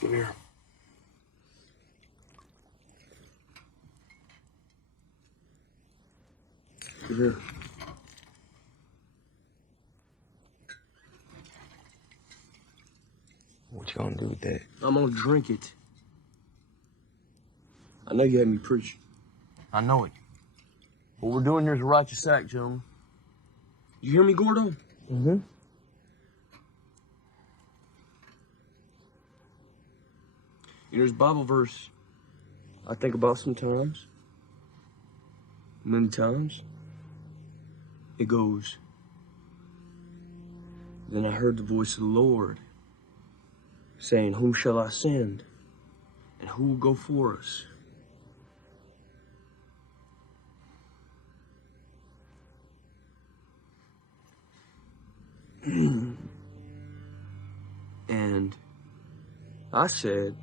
Come here. Come here. What you gonna do with that? I'm gonna drink it. I know you had me preach. I know it. What we're doing here is a righteous act, gentlemen. You hear me, Gordo? Mm-hmm. There's a Bible verse I think about sometimes. Many times. It goes, "Then I heard the voice of the Lord saying, whom shall I send? And who will go for us?" And I said,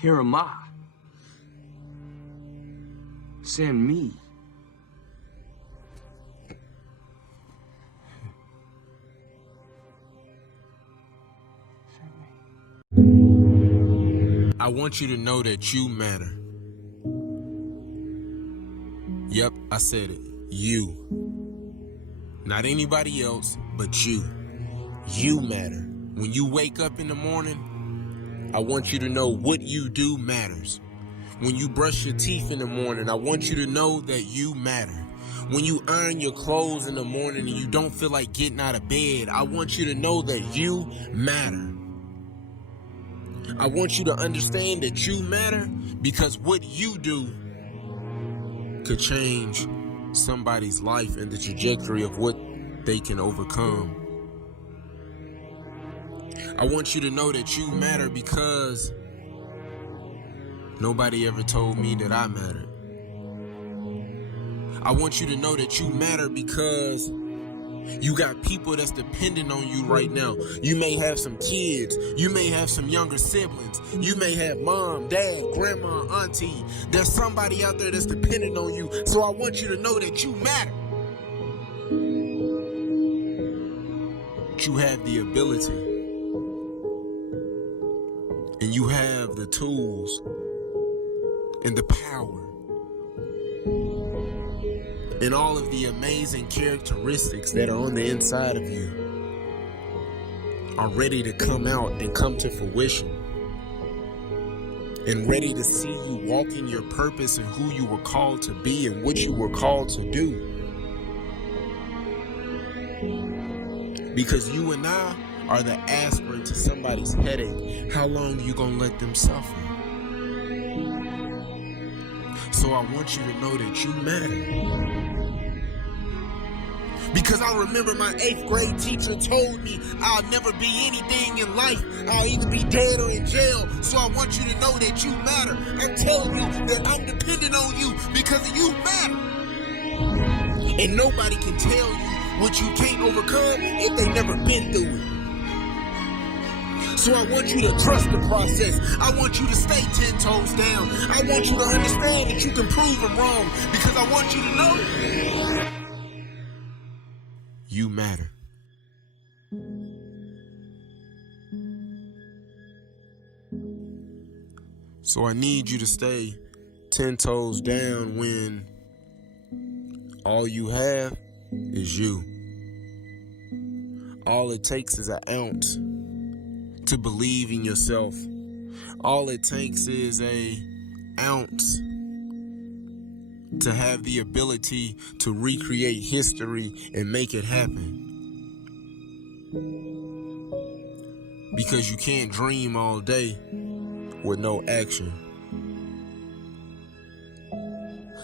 "Here am I. Send me." I want you to know that you matter. Yep, I said it. You. Not anybody else, but you. You matter. When you wake up in the morning, I want you to know what you do matters. When you brush your teeth in the morning, I want you to know that you matter. When you iron your clothes in the morning and you don't feel like getting out of bed, I want you to know that you matter. I want you to understand that you matter because what you do could change somebody's life and the trajectory of what they can overcome. I want you to know that you matter because nobody ever told me that I mattered. I want you to know that you matter because you got people that's dependent on you right now. You may have some kids. You may have some younger siblings. You may have mom, dad, grandma, auntie. There's somebody out there that's dependent on you. So I want you to know that you matter. You have the ability. And you have the tools and the power and all of the amazing characteristics that are on the inside of you are ready to come out and come to fruition and ready to see you walk in your purpose and who you were called to be and what you were called to do. Because you and I are the aspirin to somebody's headache. How long are you gonna let them suffer? So I want you to know that you matter. Because I remember my 8th grade teacher told me I'll never be anything in life. I'll either be dead or in jail. So I want you to know that you matter. I'm telling you that I'm dependent on you because you matter. And nobody can tell you what you can't overcome if they never been through it. So I want you to trust the process. I want you to stay 10 toes down. I want you to understand that you can prove them wrong because I want you to know you matter. So I need you to stay 10 toes down when all you have is you. All it takes is an ounce to believe in yourself. All it takes is an ounce to have the ability to recreate history and make it happen. Because you can't dream all day with no action.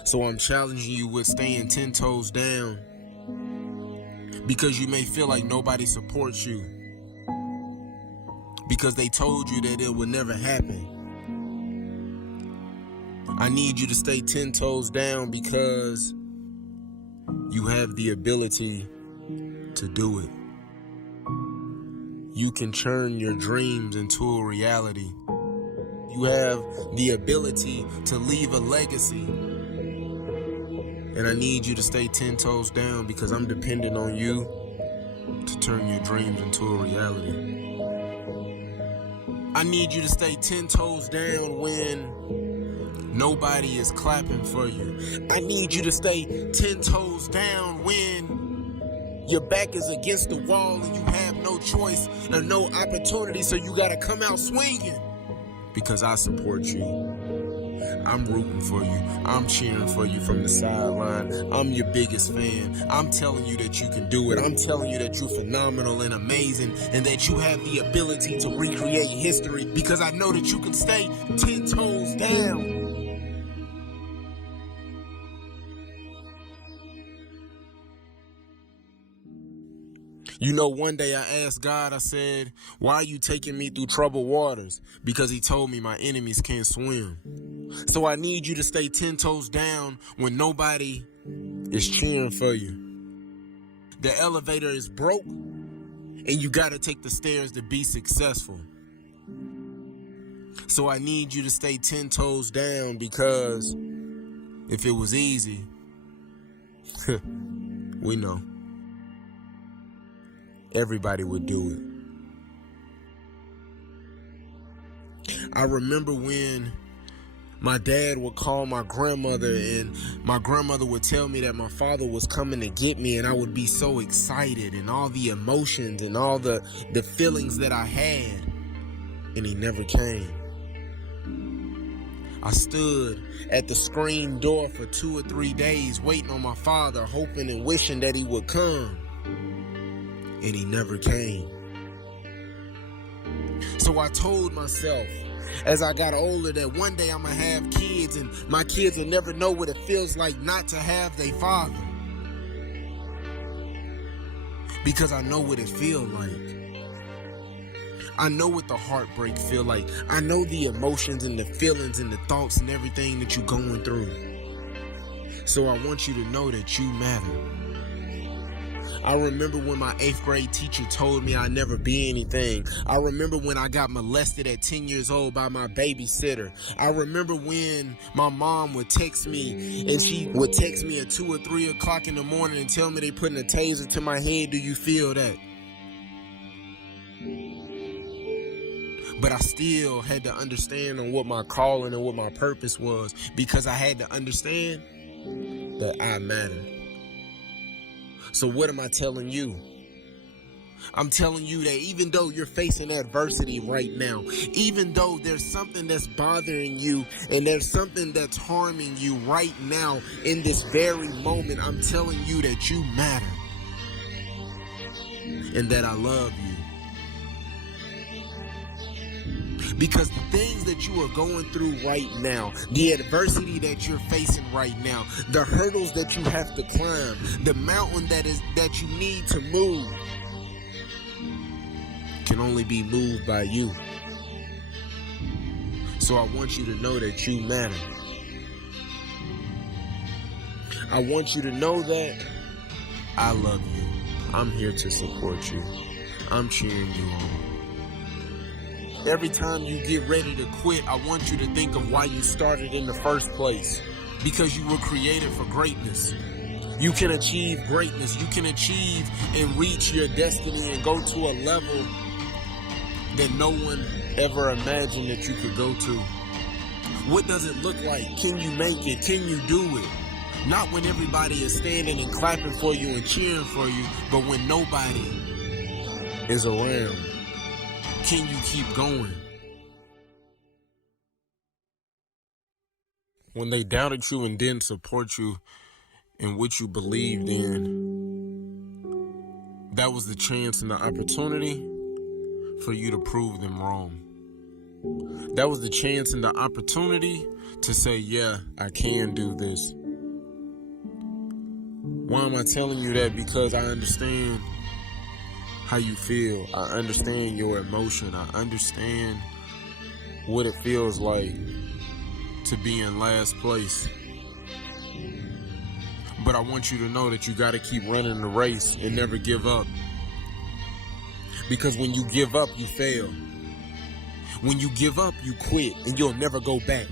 So I'm challenging you with staying 10 toes down because you may feel like nobody supports you because they told you that it would never happen. I need you to stay 10 toes down because you have the ability to do it. You can turn your dreams into a reality. You have the ability to leave a legacy. And I need you to stay 10 toes down because I'm dependent on you to turn your dreams into a reality. I need you to stay 10 toes down when nobody is clapping for you. I need you to stay 10 toes down when your back is against the wall and you have no choice and no opportunity, so you gotta come out swinging. Because I support you. I'm rooting for you. I'm cheering for you from the sideline. I'm your biggest fan. I'm telling you that you can do it. I'm telling you that you're phenomenal and amazing and that you have the ability to recreate history, because I know that you can stay 10 toes down. You know, one day I asked God, I said, why are you taking me through troubled waters? Because he told me my enemies can't swim. So I need you to stay 10 toes down when nobody is cheering for you. The elevator is broke and you got to take the stairs to be successful. So I need you to stay 10 toes down, because if it was easy, we know. Everybody would do it. I remember when my dad would call my grandmother and my grandmother would tell me that my father was coming to get me, and I would be so excited and all the emotions and all the feelings that I had, and he never came. I stood at the screen door for 2 or 3 days waiting on my father, hoping and wishing that he would come. And he never came. So I told myself as I got older that one day I'm gonna have kids, and my kids will never know what it feels like not to have their father. Because I know what it feels like. I know what the heartbreak feel like. I know the emotions and the feelings and the thoughts and everything that you're going through. So I want you to know that you matter. I remember when my 8th grade teacher told me I'd never be anything. I remember when I got molested at 10 years old by my babysitter. I remember when my mom would text me, and she would text me at 2 or 3 o'clock in the morning and tell me they putting a taser to my head. Do you feel that? But I still had to understand on what my calling and what my purpose was, because I had to understand that I mattered. So what am I telling you? I'm telling you that even though you're facing adversity right now, even though there's something that's bothering you and there's something that's harming you right now in this very moment, I'm telling you that you matter and that I love you. Because the things that you are going through right now, the adversity that you're facing right now, the hurdles that you have to climb, the mountain that you need to move, can only be moved by you. So I want you to know that you matter. I want you to know that I love you. I'm here to support you. I'm cheering you on. Every time you get ready to quit, I want you to think of why you started in the first place. Because you were created for greatness. You can achieve greatness. You can achieve and reach your destiny and go to a level that no one ever imagined that you could go to. What does it look like? Can you make it? Can you do it? Not when everybody is standing and clapping for you and cheering for you, but when nobody is around. Can you keep going? When they doubted you and didn't support you in what you believed in, that was the chance and the opportunity for you to prove them wrong. That was the chance and the opportunity to say, yeah, I can do this. Why am I telling you that? Because I understand how you feel. I understand your emotion. I understand what it feels like to be in last place. But I want you to know that you got to keep running the race and never give up. Because when you give up, you fail. When you give up, you quit and you'll never go back.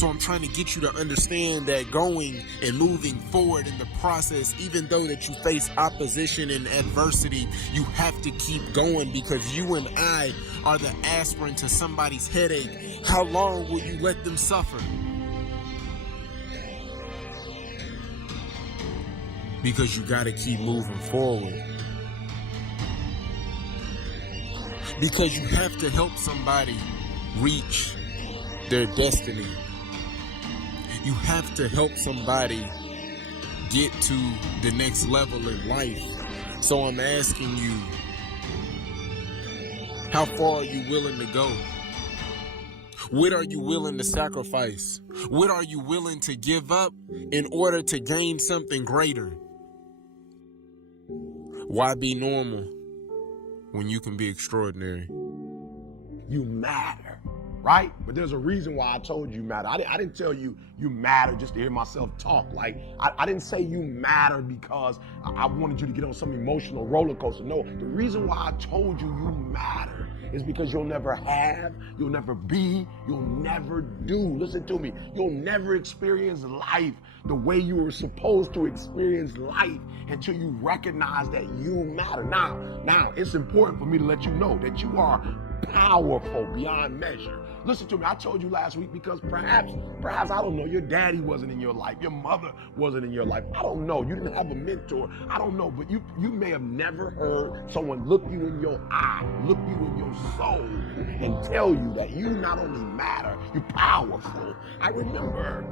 So I'm trying to get you to understand that going and moving forward in the process, even though that you face opposition and adversity, you have to keep going, because you and I are the aspirin to somebody's headache. How long will you let them suffer? Because you got to keep moving forward. Because you have to help somebody reach their destiny. You have to help somebody get to the next level in life. So I'm asking you, how far are you willing to go? What are you willing to sacrifice? What are you willing to give up in order to gain something greater? Why be normal when you can be extraordinary? You matter, right? But there's a reason why I told you matter. I didn't tell you you matter just to hear myself talk. Like, I didn't say you matter because I wanted you to get on some emotional roller coaster. No, the reason why I told you you matter is because you'll never have, you'll never be, you'll never do. Listen to me. You'll never experience life the way you were supposed to experience life until you recognize that you matter. Now, it's important for me to let you know that you are powerful beyond measure. Listen to me, I told you last week because perhaps, I don't know, your daddy wasn't in your life, your mother wasn't in your life. I don't know, you didn't have a mentor. I don't know, but you may have never heard someone look you in your eye, look you in your soul, and tell you that you not only matter, you're powerful. I remember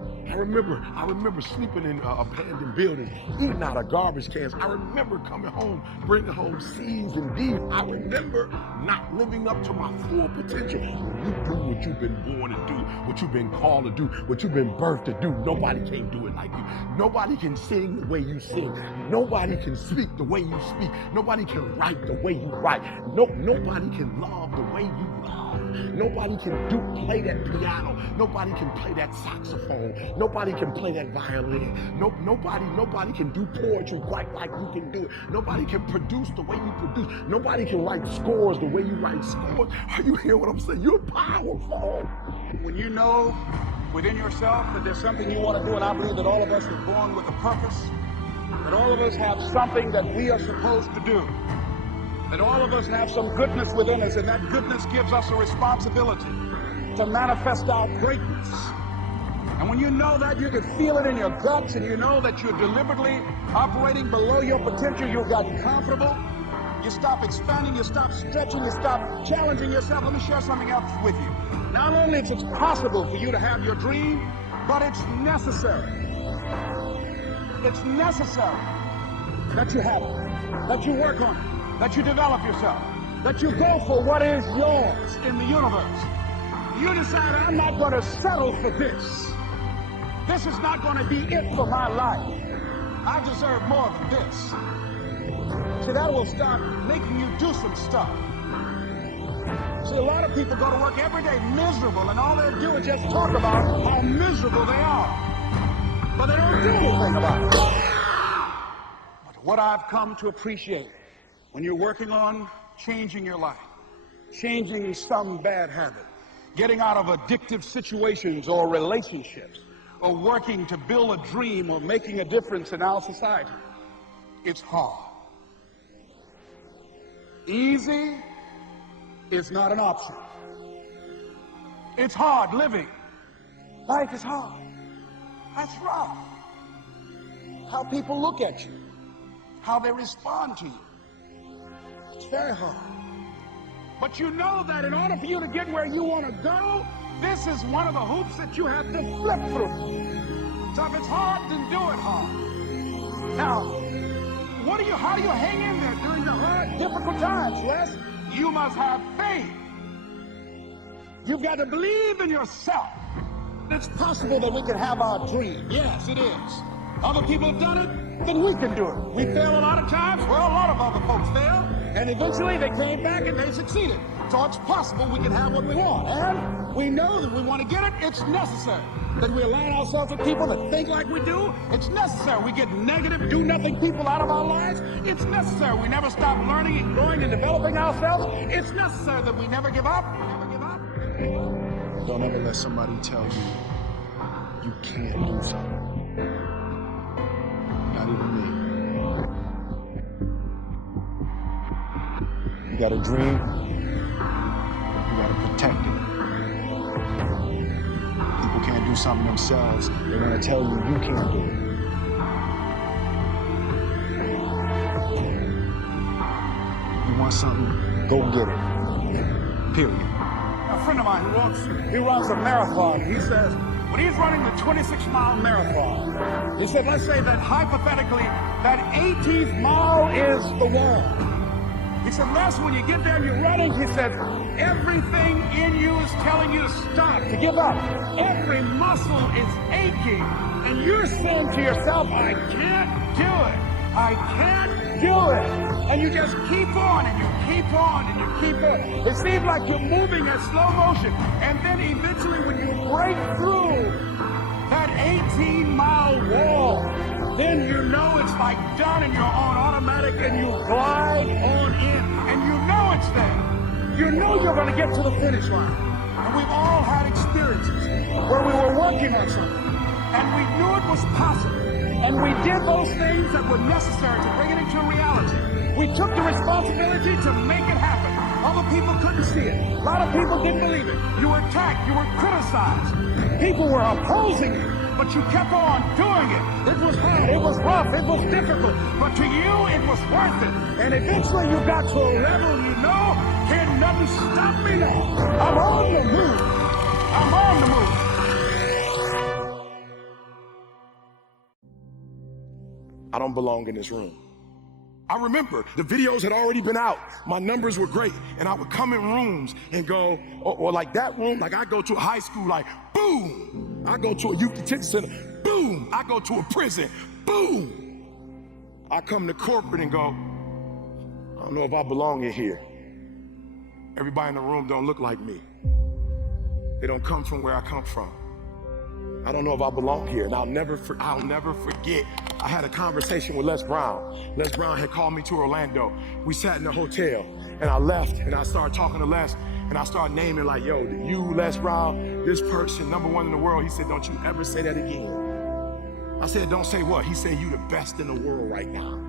sleeping in abandoned buildings, eating out of garbage cans. I remember coming home, bringing home C's and D's. I remember not living up to my full potential. When you do what you've been born to do, what you've been called to do, what you've been birthed to do, nobody can do it like you. Nobody can sing the way you sing. Nobody can speak the way you speak. Nobody can write the way you write. Nobody can love the way you love. Nobody can play that piano. Nobody can play that saxophone. Nobody can play that violin. Nobody can do poetry quite like you can do it. Nobody can produce the way you produce. Nobody can write scores the way you write scores. Are you hearing what I'm saying? You're powerful. When you know within yourself that there's something you want to do, and I believe that all of us are born with a purpose, that all of us have something that we are supposed to do, that all of us have some goodness within us, and that goodness gives us a responsibility to manifest our greatness. And when you know that, you can feel it in your guts, and you know that you're deliberately operating below your potential, you've gotten comfortable, you stop expanding, you stop stretching, you stop challenging yourself. Let me share something else with you. Not only is it possible for you to have your dream, but it's necessary. It's necessary that you have it, that you work on it, that you develop yourself, that you go for what is yours in the universe. You decide, I'm not going to settle for this. This is not going to be it for my life. I deserve more than this. See, that will start making you do some stuff. See, a lot of people go to work every day miserable, and all they do is just talk about how miserable they are. But they don't do anything about it. But what I've come to appreciate, when you're working on changing your life, changing some bad habit, getting out of addictive situations or relationships, or working to build a dream or making a difference in our society, it's hard. Easy is not an option. It's hard living. Life is hard. That's rough. How people look at you, how they respond to you. It's very hard. But you know that in order for you to get where you want to go, this is one of the hoops that you have to flip through. So if it's hard, then do it hard. Now, how do you hang in there during the hard, difficult times, Les? You must have faith. You've got to believe in yourself. It's possible that we can have our dream. Yes, it is. Other people have done it, then we can do it. We fail a lot of times. Well, a lot of other folks fail, and eventually they came back and they succeeded. So it's possible we can have what we want. And we know that we want to get it. It's necessary that we align ourselves with people that think like we do. It's necessary we get negative, do-nothing people out of our lives. It's necessary we never stop learning and growing and developing ourselves. It's necessary that we never give up. Never give up. Don't ever let somebody tell you you can't do something. Not even me. You got a dream, you gotta protect it. People can't do something themselves. They wanna tell you you can't do it. You want something, go get it. Period. A friend of mine he runs a marathon. He says, when he's running the 26-mile marathon, he said, let's say that hypothetically, that 18th mile is the wall. He said, Les, when you get there and you're running, he said, everything in you is telling you to stop, to give up. Every muscle is aching, and you're saying to yourself, I can't do it. I can't do it. And you just keep on, and you keep on, and you keep on. It seems like you're moving at slow motion. And then eventually when you break through that 18-mile wall, then you know it's like done and you're on automatic and you glide on in. And you know it's there. You know you're going to get to the finish line. And we've all had experiences where we were working on something and we knew it was possible. And we did those things that were necessary to bring it into reality. We took the responsibility to make it happen. Other people couldn't see it. A lot of people didn't believe it. You were attacked. You were criticized. People were opposing you, but you kept on doing it. It was hard. It was rough. It was difficult. But to you, it was worth it. And eventually you got to a level you know, can't nothing stop me now. I'm on the move. I'm on the move. I don't belong in this room. I remember the videos had already been out. My numbers were great. And I would come in rooms and go, or like that room, like I go to a high school, like boom. I go to a youth detention center, boom. I go to a prison, boom. I come to corporate and go, I don't know if I belong in here. Everybody in the room don't look like me. They don't come from where I come from. I don't know if I belong here, and I'll never forget. I had a conversation with Les Brown. Les Brown had called me to Orlando. We sat in the hotel, and I left, and I started talking to Les, and I started naming like, yo, you, Les Brown, this person, #1 in the world. He said, don't you ever say that again. I said, don't say what? He said, you the best in the world right now.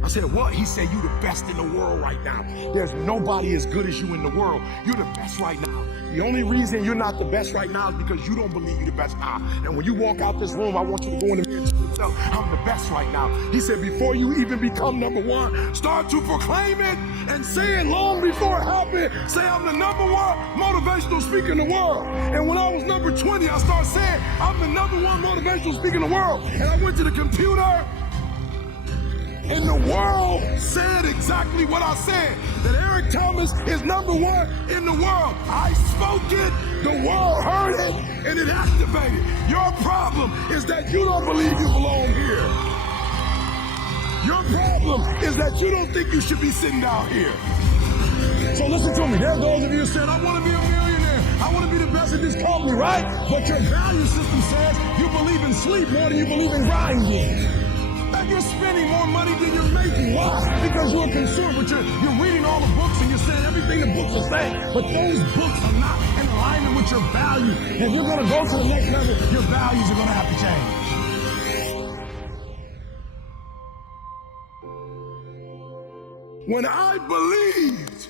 I said, what? He said, you the best in the world right now. There's nobody as good as you in the world. You're the best right now. The only reason you're not the best right now is because you don't believe you're the best now. And when you walk out this room, I want you to go in the mirror and tell yourself, I'm the best right now. He said, before you even become #1, start to proclaim it and say it long before it happened. Say, I'm the #1 motivational speaker in the world. And when I was number 20, I started saying, I'm the #1 motivational speaker in the world. And I went to the computer, and the world said exactly what I said, that Eric Thomas is #1 in the world. I spoke it, the world heard it, and it activated. Your problem is that you don't believe you belong here. Your problem is that you don't think you should be sitting down here. So listen to me, there are those of you who said, I want to be a millionaire. I want to be the best at this company, right? But your value system says you believe in sleep more than you believe in grinding. That you're spending more money than you're making. Why? Because you're a consumer, but you're reading all the books and you're saying everything the books are saying, but those books are not in alignment with your value. And if you're going to go to the next level, your values are going to have to change. When I believed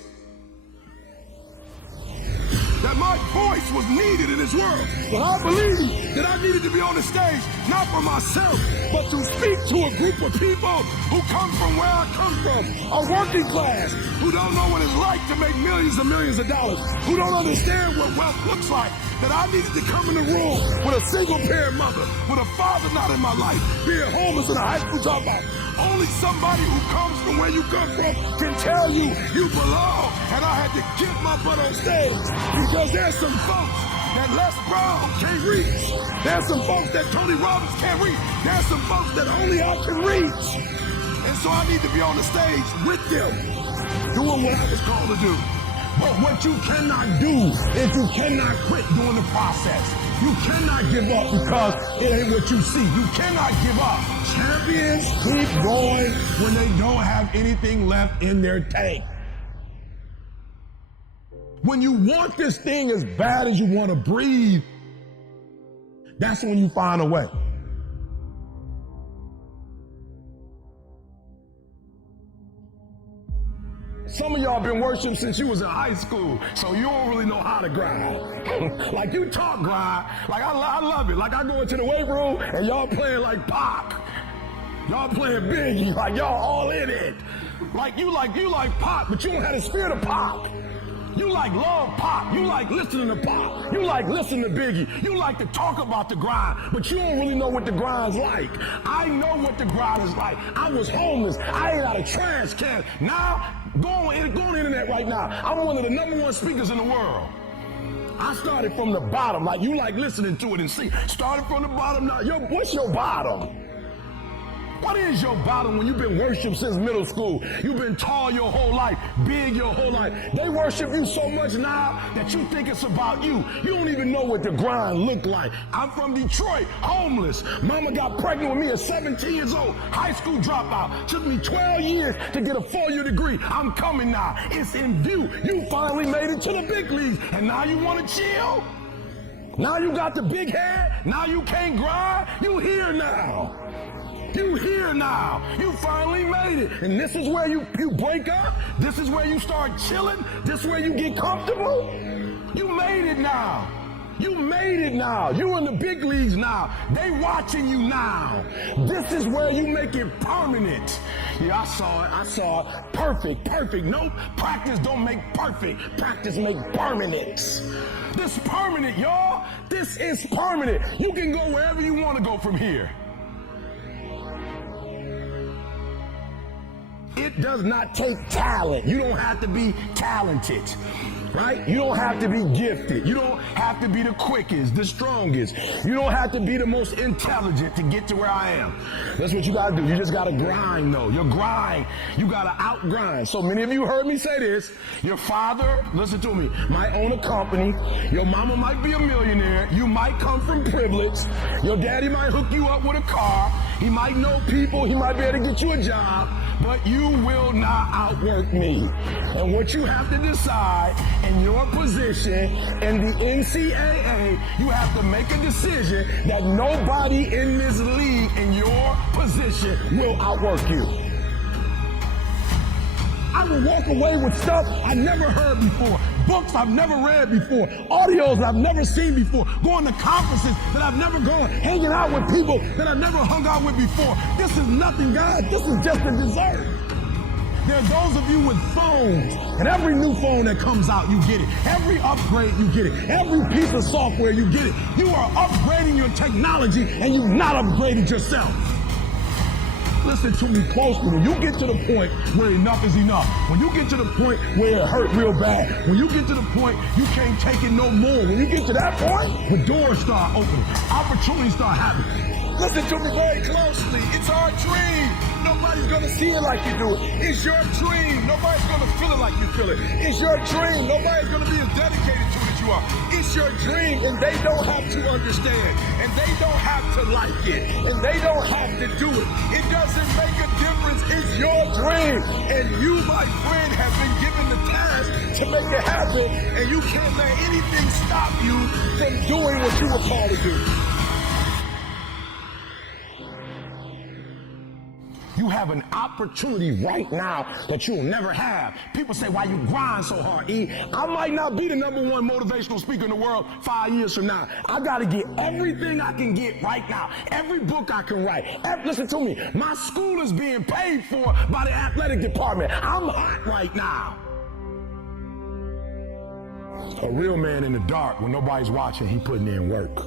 that my voice was needed in this world, when I believed that I needed to be on the stage, not for myself, but to speak to a group of people who come from where I come from, a working class, who don't know what it's like to make millions and millions of dollars, who don't understand what wealth looks like, that I needed to come in the room with a single parent mother, with a father not in my life, being homeless in a high school dropout. Only somebody who comes from where you come from can tell you you belong. And I had to get my butt on stage because there's some folks that Les Brown can't reach. There's some folks that Tony Robbins can't reach. There's some folks that only I can reach. And so I need to be on the stage with them, doing what I was called to do. But what you cannot do is you cannot quit during the process. You cannot give up because it ain't what you see. You cannot give up. Champions keep going when they don't have anything left in their tank. When you want this thing as bad as you want to breathe, That's when you find a way. Some of y'all been worshiping since you was in high school, so you don't really know how to grind. Like you talk grind, like I love it. Like I go into the weight room and y'all playing like Pac. Y'all playing Biggie, like y'all all in it. Like you like Pac, but you don't have the spirit of Pac. You like love Pac. You like listening to Pac. You like listening to Biggie. You like to talk about the grind, but you don't really know what the grind's like. I know what the grind is like. I was homeless. I ate out of trash can. Now, go on the internet right now. I'm one of the #1 speakers in the world. I started from the bottom, like you like listening to it and see. Started from the bottom now. What's your bottom? What is your bottom when you've been worshiped since middle school? You've been tall your whole life, big your whole life. They worship you so much now that you think it's about you. You don't even know what the grind looked like. I'm from Detroit, homeless. Mama got pregnant with me at 17 years old, high school dropout. Took me 12 years to get a 4-year degree. I'm coming now. It's in view. You finally made it to the big leagues, and now you want to chill? Now you got the big head? Now you can't grind? You here now. You here now. You finally made it. And this is where you break up. This is where you start chilling. This is where you get comfortable. You made it now. You made it now. You in the big leagues now. They watching you now. This is where you make it permanent. Yeah, I saw it. Perfect. Nope. Practice don't make perfect. Practice make permanent. This permanent, y'all. This is permanent. You can go wherever you want to go from here. It does not take talent. You don't have to be talented, right? You don't have to be gifted. You don't have to be the quickest, the strongest. You don't have to be the most intelligent to get to where I am. That's what you gotta do. You just gotta grind though. Your grind, you gotta out-grind. So many of you heard me say this. Your father, listen to me, might own a company. Your mama might be a millionaire. You might come from privilege. Your daddy might hook you up with a car. He might know people. He might be able to get you a job. But you will not outwork me. And what you have to decide in your position in the NCAA, you have to make a decision that nobody in this league in your position will outwork you. I will walk away with stuff I never heard before, books I've never read before, audios I've never seen before, going to conferences that I've never gone, hanging out with people that I've never hung out with before. This is nothing, God. This is just a dessert. There are those of you with phones, and every new phone that comes out, you get it. Every upgrade, you get it. Every piece of software, you get it. You are upgrading your technology, and you've not upgraded yourself. Listen to me closely. When you get to the point where enough is enough, when you get to the point where it hurt real bad, when you get to the point you can't take it no more, when you get to that point, the doors start opening, opportunities start happening. Listen to me very closely. It's our dream. Nobody's gonna see it like you do it. It's your dream. Nobody's gonna feel it like you feel it. It's your dream. Nobody's gonna be as dedicated to it as you are. It's your dream, and they don't have to understand, and they don't have to like it, and they don't have to do it. It doesn't make a difference. It's your dream, and you, my friend, have been given the task to make it happen, and you can't let anything stop you from doing what you were called to do. You have an opportunity right now that you'll never have. People say, why you grind so hard, E? I might not be the #1 motivational speaker in the world 5 years from now. I got to get everything I can get right now. Every book I can write. Listen to me. My school is being paid for by the athletic department. I'm hot right now. A real man in the dark, when nobody's watching, he putting in work.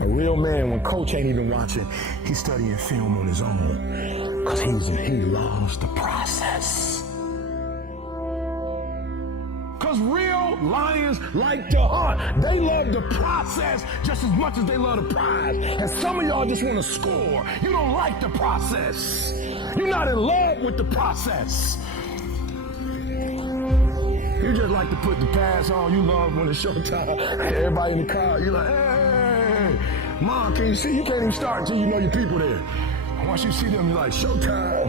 A real man, when coach ain't even watching, he's studying film on his own because he loves the process. Because real lions like to hunt. They love the process just as much as they love the prize. And some of y'all just want to score. You don't like the process. You're not in love with the process. You just like to put the pass on. You love when it's showtime. Everybody in the car, you're like, hey, Mom, can you see? You can't even start until you know your people there. Once you see them, you're like, showtime.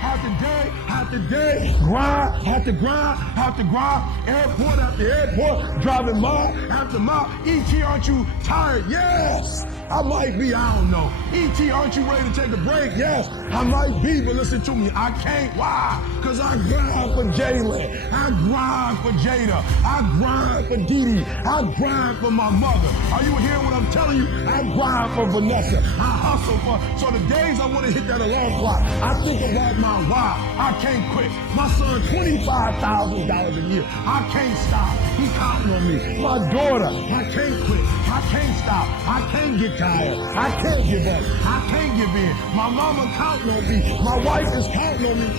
after day, grind after grind, airport after airport, driving mile after mile. E.T., aren't you tired? Yes, I might be, I don't know. E.T., aren't you ready to take a break? Yes, I might be, but listen to me, I can't. Why? Because I grind for Jalen, I grind for Jada, I grind for Dee Dee, I grind for my mother. Are you hearing what I'm telling you? I grind for Vanessa, I hustle for, so the days I want to hit that alarm clock, I think about my why. I can't quit. My son, $25,000 a year. I can't stop. He counting on me. My daughter, I can't quit. I can't stop. I can't get tired. I can't give up. I can't give in. My mama counting on me. My wife is counting on me.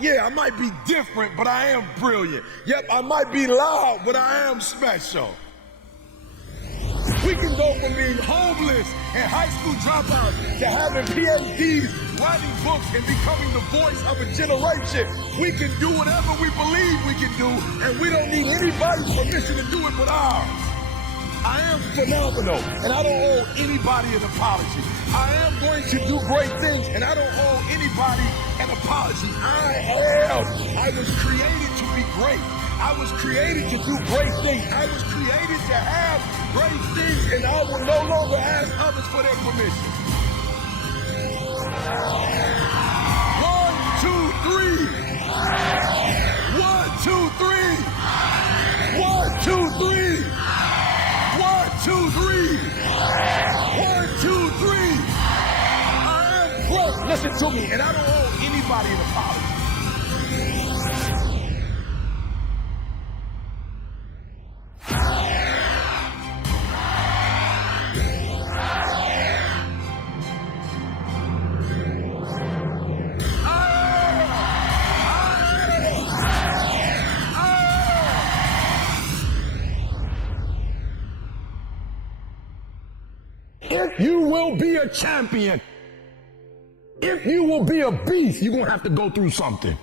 Yeah, I might be different, but I am brilliant. Yep, I might be loud, but I am special. We can go from being homeless and high school dropouts to having PhDs, writing books, and becoming the voice of a generation. We can do whatever we believe we can do, and we don't need anybody's permission to do it but ours. I am phenomenal, and I don't owe anybody an apology. I am going to do great things, and I don't owe anybody an apology. I was created to be great. I was created to do great things. I was created to have great things, and I will no longer ask others for their permission. 1, 2, 3. 1, 2, 3. 1, 2, 3. 1, 2, 3. 1, 2, 3. I am broke. Listen to me, and I don't owe anybody an apology. If you will be a champion, if you will be a beast, you're going to have to go through something.